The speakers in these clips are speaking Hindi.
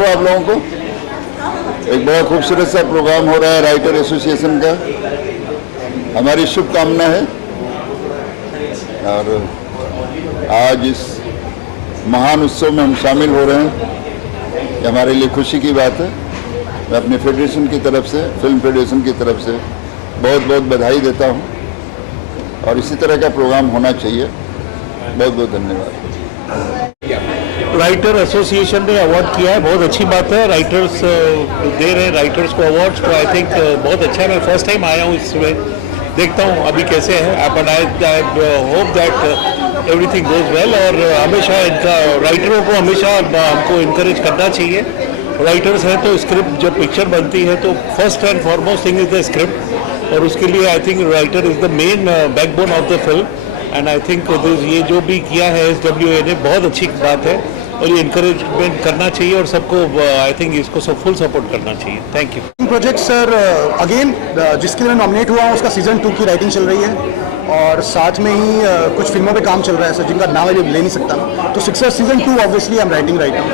हो आप लोगों को। एक बड़ा खूबसूरत सा प्रोग्राम हो रहा है राइटर एसोसिएशन का, हमारी शुभकामना है। और आज इस महान उत्सव में हम शामिल हो रहे हैं, ये हमारे लिए खुशी की बात है। मैं अपने फेडरेशन की तरफ से, फिल्म फेडरेशन की तरफ से बहुत बहुत बधाई देता हूँ और इसी तरह का प्रोग्राम होना चाहिए। बहुत बहुत धन्यवाद। राइटर एसोसिएशन ने अवार्ड किया है, बहुत अच्छी बात है। राइटर्स दे रहे हैं राइटर्स को अवार्ड्स, तो आई थिंक बहुत अच्छा है। मैं फर्स्ट टाइम आया हूँ इसमें, देखता हूँ अभी कैसे है। But I hope that everything goes well. और हमेशा इनका राइटरों को हमेशा हमको इनकरेज करना चाहिए। राइटर्स हैं तो स्क्रिप्ट, जब पिक्चर बनती है तो first and foremost thing is the script, और उसके लिए I think writer is the main backbone of the film. And I think ये जो भी किया है SWA ने, बहुत अच्छी बात है और ये इनकरेजमेंट करना चाहिए और सबको आई थिंक इसको सब फुल सपोर्ट करना चाहिए। Thank you. Project sir again जिसके लिए मैं नॉमिनेट हुआ हूँ उसका सीजन 2 की राइटिंग चल रही है, और साथ में ही कुछ फिल्मों पे काम चल रहा है सर, जिनका नाम अभी ले नहीं सकता मैं। तो sixer season 2 obviously I am writing right now.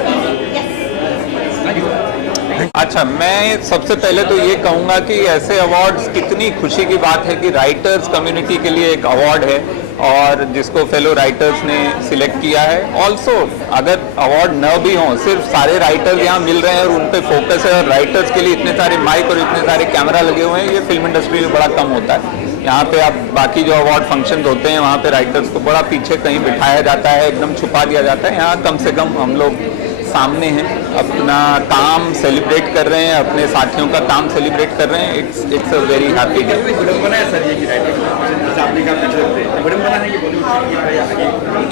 अच्छा, मैं सबसे पहले तो ये कहूँगा कि ऐसे अवार्ड्स, कितनी खुशी की बात है कि राइटर्स कम्युनिटी के लिए एक अवार्ड है और जिसको फेलो राइटर्स ने सिलेक्ट किया है। ऑल्सो अगर अवार्ड न भी हों, सिर्फ सारे राइटर्स यहाँ मिल रहे हैं और उन पे फोकस है, और राइटर्स के लिए इतने सारे माइक और इतने सारे कैमरा लगे हुए हैं, ये फिल्म इंडस्ट्री में बड़ा कम होता है। यहाँ पे आप बाकी जो अवार्ड फंक्शन होते हैं वहाँ पे राइटर्स को बड़ा पीछे कहीं बिठाया जाता है, एकदम छुपा दिया जाता है। यहाँ कम से कम हम लोग सामने हैं, अपना काम सेलिब्रेट कर रहे हैं, अपने साथियों का काम सेलिब्रेट कर रहे हैं। It's a very happy day.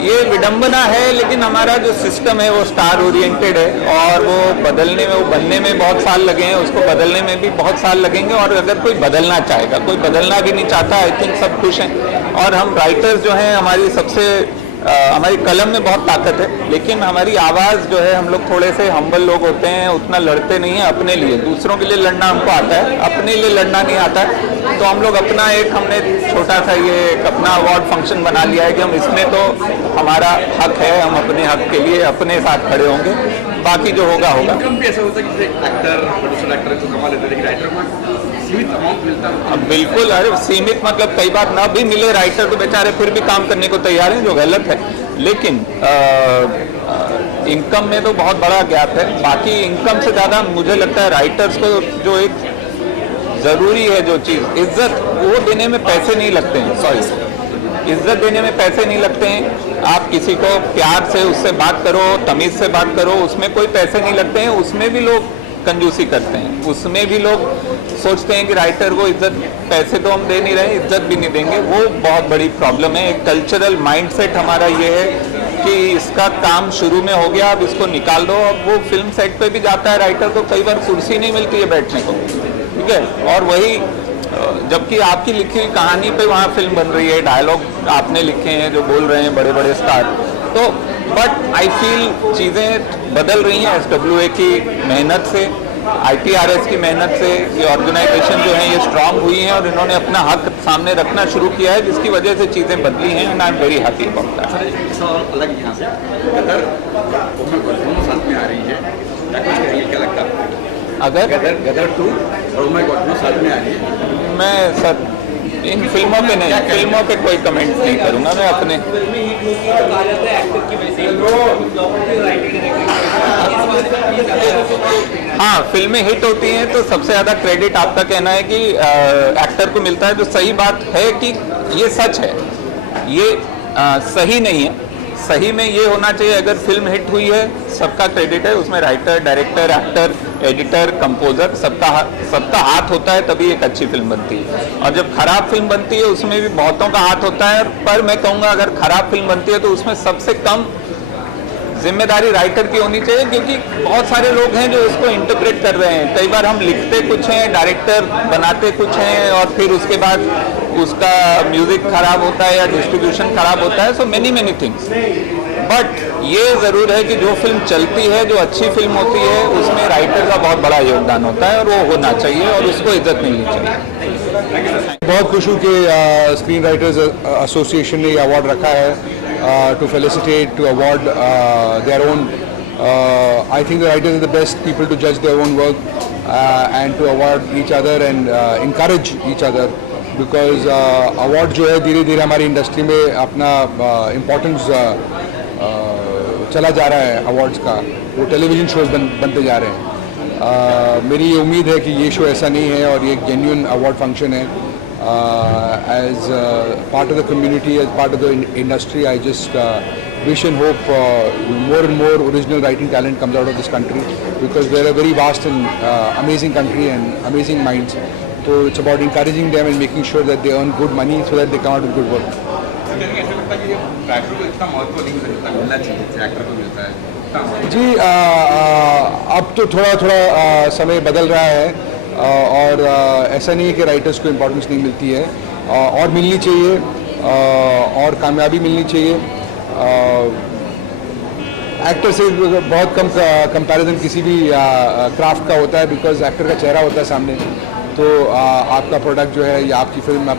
ये विडंबना है, लेकिन हमारा जो सिस्टम है वो स्टार ओरिएंटेड है और वो बदलने में, वो बनने में बहुत साल लगे हैं, उसको बदलने में भी बहुत साल लगेंगे। और अगर कोई बदलना चाहेगा, कोई बदलना भी नहीं चाहता, आई थिंक सब खुश हैं। और हम राइटर्स जो हैं, हमारी कलम में बहुत ताकत है, लेकिन हमारी आवाज़ जो है, हम लोग थोड़े से हम्बल लोग होते हैं, उतना लड़ते नहीं हैं अपने लिए। दूसरों के लिए लड़ना हमको आता है, अपने लिए लड़ना नहीं आता है। तो हम लोग अपना हमने छोटा सा ये अपना अवार्ड फंक्शन बना लिया है कि हम इसमें, तो हमारा हक है, हम अपने हक के लिए अपने साथ खड़े होंगे, बाकी जो होगा होगा। बिल्कुल, अरे सीमित मतलब कई बार ना भी मिले राइटर तो बेचारे फिर भी काम करने को तैयार हैं, जो गलत है। लेकिन इनकम में तो बहुत बड़ा गैप है। बाकी इनकम से ज़्यादा मुझे लगता है राइटर्स को जो एक ज़रूरी है जो चीज़, इज्जत, वो देने में पैसे नहीं लगते हैं। सॉरी, इज्जत देने में पैसे नहीं लगते हैं। आप किसी को प्यार से उससे बात करो, तमीज़ से बात करो, उसमें कोई पैसे नहीं लगते हैं। उसमें भी लोग कंजूसी करते हैं, उसमें भी लोग सोचते हैं कि राइटर को इज्जत, पैसे तो हम दे नहीं रहे, इज्जत भी नहीं देंगे। वो बहुत बड़ी प्रॉब्लम है। एक कल्चरल माइंडसेट हमारा ये है कि इसका काम शुरू में हो गया, अब इसको निकाल दो। अब वो फिल्म सेट पे भी जाता है राइटर को, कई बार कुर्सी नहीं मिलती है बैठने को, ठीक है। और वही, जबकि आपकी लिखी हुई कहानी पे वहाँ फिल्म बन रही है, डायलॉग आपने लिखे हैं जो बोल रहे हैं बड़े बड़े स्टार। तो बट आई फील चीज़ें बदल रही हैं SWA की मेहनत से, IPRS की मेहनत से। ये ऑर्गेनाइजेशन जो है ये स्ट्रांग हुई हैं और इन्होंने अपना हक सामने रखना शुरू किया है, जिसकी वजह से चीज़ें बदली हैं। And I am very happy about that. अलग यहाँ से गदर दोनों साथ में आ रही है, क्या लगता है? अगर गदर 2 और ओह माय गॉड दोनों साथ में आ रही है, मैं सर इन फिल्मों पे नहीं, फिल्मों पे कोई कमेंट नहीं करूँगा मैं अपने। हाँ, फिल्में हिट होती हैं तो सबसे ज़्यादा क्रेडिट आपका कहना है कि एक्टर को मिलता है, जो सही बात है कि ये सच है, ये सही नहीं है। सही में ये होना चाहिए, अगर फिल्म हिट हुई है सबका क्रेडिट है, उसमें writer, director, actor, editor, composer, सबका हाथ होता है, तभी एक अच्छी फिल्म बनती है। और जब खराब फिल्म बनती है उसमें भी बहुतों का हाथ होता है। पर मैं कहूँगा अगर खराब फिल्म बनती है तो उसमें सबसे कम जिम्मेदारी राइटर की होनी चाहिए, क्योंकि बहुत सारे लोग हैं जो इसको इंटरप्रेट कर रहे हैं। कई बार हम लिखते कुछ हैं, डायरेक्टर बनाते कुछ हैं, और फिर उसके बाद उसका म्यूजिक खराब होता है या डिस्ट्रीब्यूशन खराब होता है। So many things. बट ये ज़रूर है कि जो फिल्म चलती है, जो अच्छी फिल्म होती है, उसमें राइटर का बहुत बड़ा योगदान होता है और वो होना चाहिए और उसको इज्जत मिलनी चाहिए। बहुत खुश हूँ कि स्क्रीन राइटर्स एसोसिएशन ने ये अवार्ड रखा है to felicitate, to award their own I think the writers are the best people to judge their own work and to award each other and encourage each other, because award जो है धीरे धीरे हमारी इंडस्ट्री में अपना इम्पोर्टेंस चला जा रहा है अवार्ड्स का, वो टेलीविज़न शोज बनते जा रहे हैं। मेरी ये उम्मीद है कि ये शो ऐसा नहीं है और ये एक जेन्युइन अवार्ड फंक्शन है। As part of the community, as part of the industry, I just wish and hope more and more original writing talent comes out of this country, because they're a very vast and amazing country and amazing minds. So it's about encouraging them and making sure that they earn good money so that they come out with good work. ऐसा लगता है कि राइटर को इतना महत्व नहीं मिलना चाहिए जैसे एक्टर को मिलता है जी, अब तो थोड़ा थोड़ा समय बदल रहा है और ऐसा नहीं है कि राइटर्स को इम्पोर्टेंस नहीं मिलती है, और मिलनी चाहिए और कामयाबी मिलनी चाहिए। एक्टर से बहुत कम कंपैरिजन किसी भी क्राफ्ट का होता है, बिकॉज एक्टर का चेहरा होता है सामने, तो आपका प्रोडक्ट जो है या आपकी फिल्म,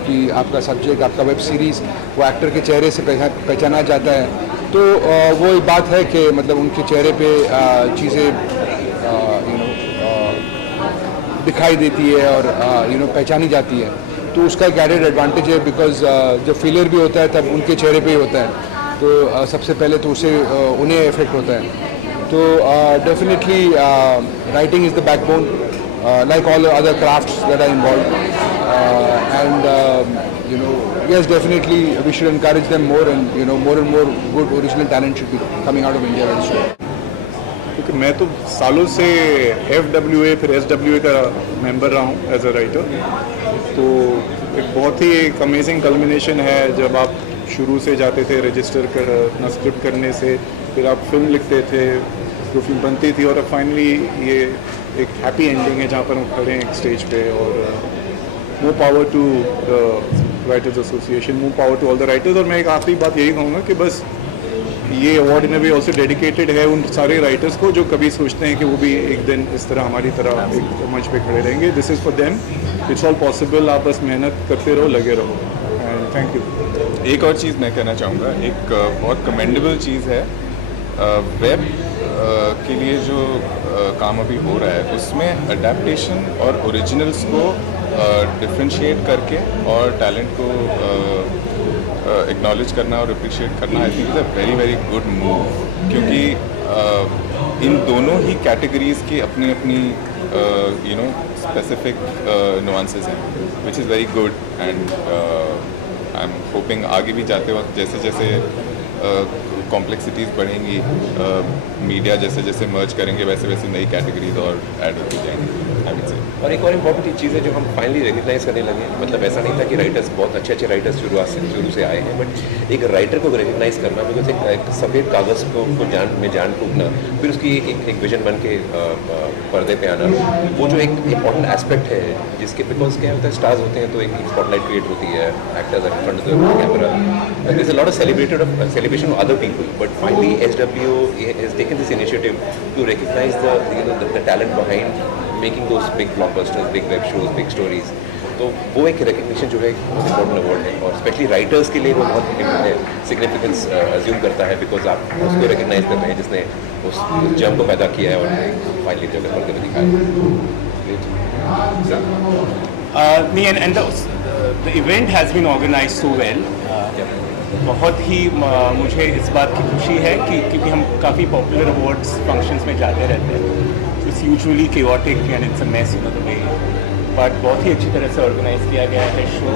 आपका सब्जेक्ट, आपका वेब सीरीज़ वो एक्टर के चेहरे से पहचाना जाता है। तो वो एक बात है कि मतलब उनके चेहरे पे चीज़ें दिखाई देती है और पहचानी जाती है, तो उसका एक एडेड एडवांटेज है, बिकॉज जब फेलियर भी होता है तब उनके चेहरे पे ही होता है, तो सबसे पहले तो उससे उन्हें इफेक्ट होता है। तो definitely writing is the backbone, like all other crafts that are involved, and yes, definitely we should encourage them more, and more and more good original talent should be coming out of India very soon. क्योंकि मैं तो सालों से FWA फिर SWA का मेंबर रहा हूँ एज अ राइटर, तो एक बहुत ही एक अमेजिंग कल्मिनेशन है जब आप शुरू से जाते थे रजिस्टर कर अपना स्क्रिप्ट करने से, फिर आप फिल्म लिखते थे, जो फिल्म बनती थी, और अब फाइनली ये एक हैप्पी एंडिंग है जहाँ पर हम खड़े हैं एक स्टेज पे। और more power to the writers association, more power to all the writers. और मैं एक आखिरी बात यही कहूँगा कि बस ये award in a way also dedicated है उन सारे राइटर्स को जो कभी सोचते हैं कि वो भी एक दिन इस तरह हमारी तरह एक मंच पे खड़े रहेंगे। This is for them, it's all possible. आप बस मेहनत करते रहो, लगे रहो, एंड थैंक यू। एक और चीज़ मैं कहना चाहूँगा, एक बहुत कमेंडेबल चीज़ है वेब के लिए जो काम अभी हो रहा है, उसमें अडेप्टेशन और ओरिजिनल्स को डिफ्रेंशिएट करके और टैलेंट को एक्नॉलेज करना और अप्रिशिएट करना, I think is a very very good move, क्योंकि इन दोनों ही कैटेगरीज़ की अपनी अपनी स्पेसिफिक नुआंसेस हैं, which is very good. And I am hoping आगे भी जाते वक्त जैसे जैसे कॉम्प्लेक्सिटीज़ बढ़ेंगी, मीडिया जैसे जैसे मर्ज करेंगे, वैसे वैसे नई कैटेगरीज और ऐड होती जाएंगी, आई वुड से। और एक और इम्पॉर्टेंट चीज़ है जो हम फाइनली रिकग्नाइज करने लगे, मतलब ऐसा नहीं था कि राइटर्स बहुत अच्छे राइटर्स शुरू से आए हैं, बट एक राइटर को रिकग्नाइज करना, बिकॉज एक सफ़ेद कागज़ को जान फूकना, फिर उसकी एक विजन बन के पर्दे पे आना, वो जो एक इम्पॉर्टेंट एस्पेक्ट है जिसके, बिकॉज क्या होता है स्टार्स होते हैं तो एक स्पॉटलाइट क्रिएट होती है, actors are in front of the camera, there is a lot of celebration of other people, but finally SWO has taken this initiative to recognize the talent behind making those big blockbusters, big web shows, big stories. तो वो एक रिकग्निशन जो है एक बहुत इंपॉर्टेंट अवार्ड है, और स्पेशली राइटर्स के लिए वो बहुत सिग्निफिकेंस अज्यूम करता है, बिकॉज आप उसको रिकग्नाइज कर रहे हैं जिसने उस जम को पैदा किया है और फाइनली जगह पर दिखाया। and the event has been organized so well. बहुत ही मुझे इस बात की खुशी है कि क्योंकि हम काफ़ी पॉपुलर अवार्ड्स फंक्शंस में जाते रहते हैं, it's usually chaotic and it's a mess in the way, but बहुत ही अच्छी तरह से ऑर्गेनाइज किया गया है शो।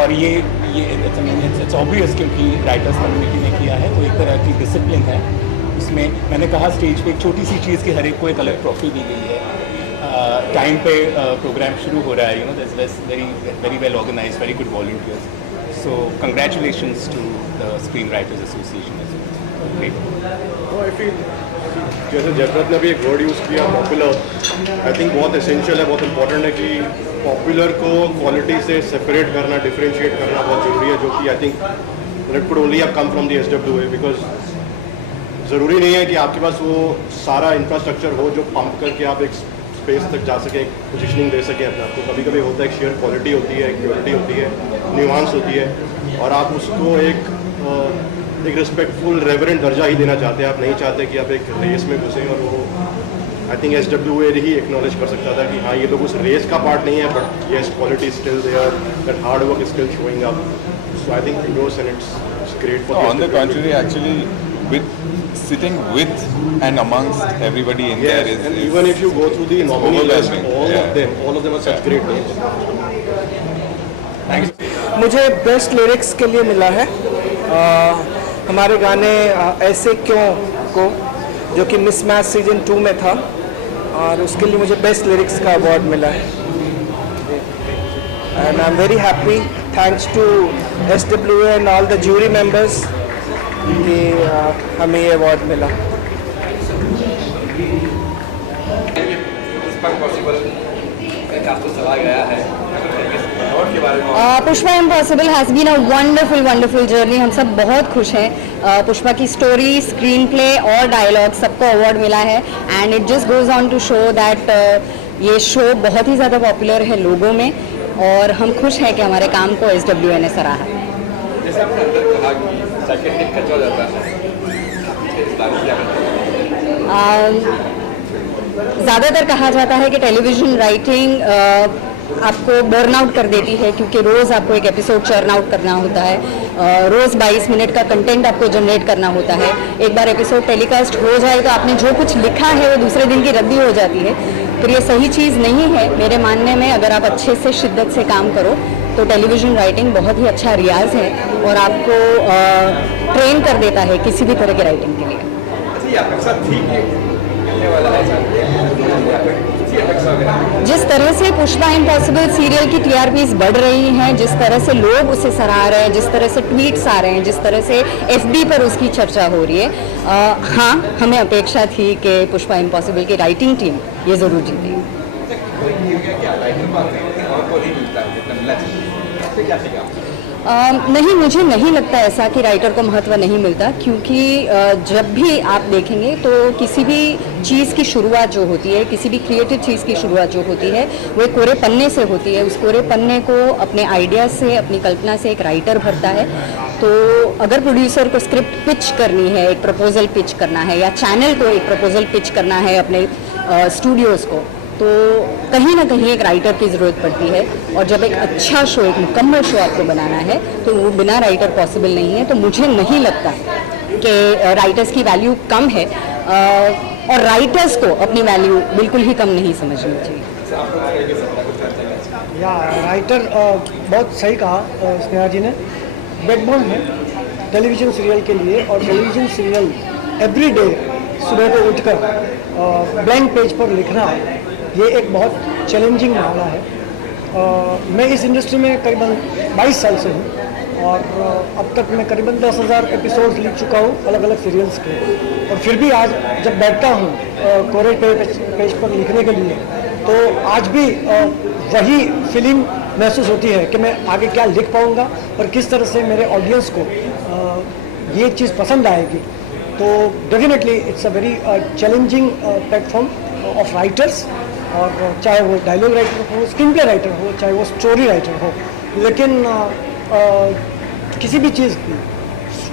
और ये इट्स ऑब्वियस क्योंकि राइटर्स कम्युनिटी ने किया है, तो एक तरह की डिसिप्लिन है उसमें। मैंने कहा स्टेज पे एक छोटी सी चीज़ की हर एक को एक अलग ट्रॉफी दी गई है, टाइम पे प्रोग्राम शुरू हो रहा है, there's very well organized, very good volunteers. So congratulations to the Screenwriters Association as well. Great. No, I feel जैसे जयप्रत ने भी एक वर्ड यूज़ किया पॉपुलर, आई थिंक बहुत एसेंशियल है, बहुत इंपॉर्टेंट है कि पॉपुलर को क्वालिटी से सेपरेट करना, डिफरेंशिएट करना बहुत ज़रूरी है, जो कि I think it could only have come from the SWA, because ज़रूरी नहीं है कि आपके पास वो सारा इंफ्रास्ट्रक्चर हो जो पंप करके आप एक स्पेस तक जा सकें, पोजिशनिंग दे सकें अपने आपको। कभी कभी होता है एक शेयर क्वालिटी होती है, एक प्योरिटी होती है, न्यूआंस होती है, और आप उसको एक एक रिस्पेक्टफुल रेवरेंट दर्जा ही देना चाहते हैं। आप नहीं चाहते कि आप एक रेस में घुसें, और वो I think SWA he acknowledge कर सकता था कि हाँ ये लोग उस रेस का पार्ट नहीं है, but yes quality still there, that hard work is still showing up. So I think kudos and it's great for On the contrary, actually, with sitting with and amongst everybody in yes, there is and even if you go through the nominee list, overwhelming. all of them are such great names. मुझे बेस्ट लिरिक्स के लिए मिला है हमारे गाने ऐसे क्यों को, जो कि मिसमैच सीजन 2 में था, और उसके लिए मुझे बेस्ट लिरिक्स का अवार्ड मिला है। And I am very happy, thanks to SWA and all the jury members कि हमें ये अवार्ड मिला। Pushpa impossible has been a wonderful journey. हम सब बहुत खुश हैं। पुष्पा की स्टोरी, स्क्रीन प्ले और डायलॉग सबको अवार्ड मिला है, and it just goes on to show that ये शो बहुत ही ज़्यादा पॉपुलर है लोगों में, और हम खुश हैं कि हमारे काम को SWA ने सराहा है। जैसे आपने अंदर कहा कि सेकंड हिट कचवा जाता है, ज़्यादातर कहा जाता है कि टेलीविज़न राइटिंग आपको बर्नआउट कर देती है, क्योंकि रोज़ आपको एक एपिसोड चर्न आउट करना होता है, रोज़ 22 मिनट का कंटेंट आपको जनरेट करना होता है। एक बार एपिसोड टेलीकास्ट हो जाए तो आपने जो कुछ लिखा है वो दूसरे दिन की रद्दी हो जाती है। तो ये सही चीज़ नहीं है मेरे मानने में। अगर आप अच्छे से शिद्दत से काम करो तो टेलीविज़न राइटिंग बहुत ही अच्छा रियाज है, और आपको ट्रेन कर देता है किसी भी तरह की राइटिंग के लिए। जिस तरह से पुष्पा इम्पॉसिबल सीरियल की TRPs बढ़ रही हैं, जिस तरह से लोग उसे सराह रहे हैं, जिस तरह से ट्वीट्स आ रहे हैं, जिस तरह से FB पर उसकी चर्चा हो रही है, हाँ हमें अपेक्षा थी कि पुष्पा इम्पॉसिबल की राइटिंग टीम ये ज़रूर जीतेगी। नहीं, मुझे नहीं लगता ऐसा कि राइटर को महत्व नहीं मिलता, क्योंकि जब भी आप देखेंगे तो किसी भी चीज़ की शुरुआत जो होती है, किसी भी क्रिएटिव चीज़ की शुरुआत जो होती है, वो एक कोरे पन्ने से होती है। उस कोरे पन्ने को अपने आइडिया से, अपनी कल्पना से एक राइटर भरता है। तो अगर प्रोड्यूसर को स्क्रिप्ट पिच करनी है, एक प्रपोजल पिच करना है, या चैनल को एक प्रपोजल पिच करना है अपने स्टूडियोज़ को, तो कहीं ना कहीं एक राइटर की ज़रूरत पड़ती है। और जब एक अच्छा शो, एक मुकम्मल शो आपको बनाना है, तो वो बिना राइटर पॉसिबल नहीं है। तो मुझे नहीं लगता कि राइटर्स की वैल्यू कम है, और राइटर्स को अपनी वैल्यू बिल्कुल ही कम नहीं समझनी चाहिए। या राइटर बहुत सही कहा स्नेहा जी ने, बैकबोन है टेलीविज़न सीरियल के लिए। और टेलीविज़न सीरियल एवरी डे सुबह को उठकर ब्लैंक पेज पर लिखना, ये एक बहुत चैलेंजिंग मामला है। मैं इस इंडस्ट्री में करीबन 22 साल से हूँ, और अब तक मैं करीबन 10,000 एपिसोड्स लिख चुका हूँ अलग अलग सीरियल्स के। और फिर भी आज जब बैठता हूँ कोरे पेज पर लिखने के लिए, तो आज भी वही फीलिंग महसूस होती है कि मैं आगे क्या लिख पाऊँगा और किस तरह से मेरे ऑडियंस को ये चीज़ पसंद आएगी। तो definitely it's a very challenging platform of writers, और चाहे वो डायलॉग राइटर हो, स्क्रीन प्ले राइटर हो, चाहे वो स्टोरी राइटर हो। लेकिन किसी भी चीज़ की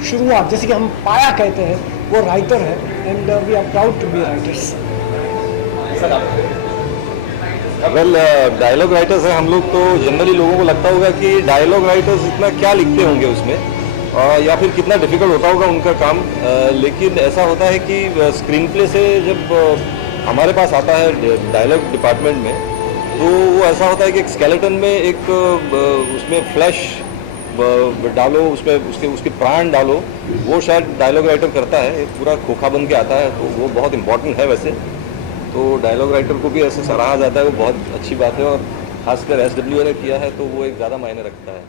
शुरुआत, जैसे कि हम पाया कहते हैं, वो राइटर है, and we are proud to be writers. Well, dialogue writers हैं हम लोग, तो जनरली लोगों को लगता होगा कि डायलॉग राइटर्स इतना क्या लिखते होंगे उसमें, या फिर कितना डिफ़िकल्ट होता होगा उनका काम। लेकिन ऐसा होता है कि स्क्रीन प्ले से जब हमारे पास आता है डायलॉग डिपार्टमेंट में, तो वो ऐसा होता है कि एक स्केलेटन में एक उसमें फ्लैश डालो, उसमें उसके प्राण डालो, वो शायद डायलॉग राइटर करता है। एक पूरा खोखा बन के आता है, तो वो बहुत इंपॉर्टेंट है वैसे। तो डायलॉग राइटर को भी ऐसे सराहा जाता है, वो बहुत अच्छी बात है, और खासकर SWA ने किया है तो वो एक ज़्यादा मायने रखता है।